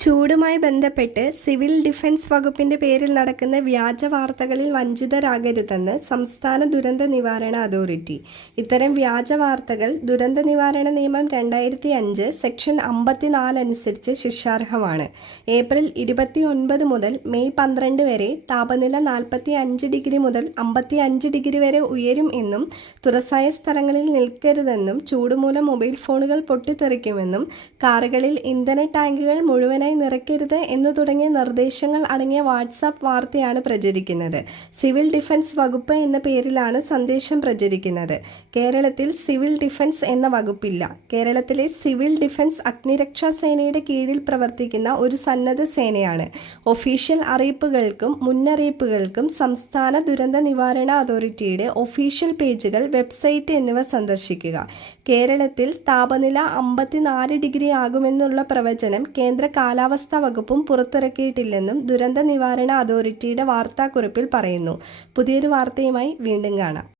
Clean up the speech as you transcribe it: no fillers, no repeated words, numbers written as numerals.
ചൂടുമായി ബന്ധപ്പെട്ട് civil defence വകുപ്പിന്റെ പേരിൽ നടക്കുന്ന വ്യാജ വാർത്തകളിൽ വഞ്ചിതരാകരുതെന്ന് സംസ്ഥാന ദുരന്ത നിവാരണ അതോറിറ്റി. ഇത്തരം വ്യാജ വാർത്തകൾ ദുരന്ത നിവാരണ നിയമം 2005 സെക്ഷൻ 54 അനുസരിച്ച് ശിക്ഷാർഹമാണ്. ഏപ്രിൽ 29 മുതൽ മെയ് 12 വരെ താപനില 45 ഡിഗ്രി മുതൽ 55 ഡിഗ്രി വരെ ഉയരും എന്നും തുറസായ സ്ഥലങ്ങളിൽ നിൽക്കരുതെന്നും ചൂടുമൂലം മൊബൈൽ ഫോണുകൾ പൊട്ടിത്തെറിക്കുമെന്നും കാറുകളിൽ ഇന്ധന ടാങ്കുകൾ മുഴുവനായി നിറയ്ക്കരുത് എന്നു തുടങ്ങിയ നിർദ്ദേശങ്ങൾ അടങ്ങിയ വാട്സാപ്പ് വാർത്തയാണ് പ്രചരിക്കുന്നത്. സിവിൽ ഡിഫൻസ് വകുപ്പ് എന്ന പേരിലാണ് സന്ദേശം പ്രചരിക്കുന്നത്. കേരളത്തിൽ സിവിൽ ഡിഫൻസ് എന്ന വകുപ്പില്ല. കേരളത്തിലെ സിവിൽ ഡിഫൻസ് അഗ്നിരക്ഷാ സേനയുടെ കീഴിൽ പ്രവർത്തിക്കുന്ന ഒരു സന്നദ്ധ സേനയാണ്. ഒഫീഷ്യൽ അറിയിപ്പുകൾക്കും മുന്നറിയിപ്പുകൾക്കും സംസ്ഥാന ദുരന്ത നിവാരണ അതോറിറ്റിയുടെ ഒഫീഷ്യൽ പേജുകൾ, വെബ്സൈറ്റ് എന്നിവ സന്ദർശിക്കുക. കേരളത്തിൽ താപനില 54 ഡിഗ്രി ആകുമെന്നുള്ള പ്രവചനം കേന്ദ്ര കാലാവസ്ഥാ വകുപ്പും പുറത്തിറക്കിയിട്ടില്ലെന്നും ദുരന്ത നിവാരണ അതോറിറ്റിയുടെ വാർത്താക്കുറിപ്പിൽ പറയുന്നു. പുതിയൊരു വാർത്തയുമായി വീണ്ടും കാണാം.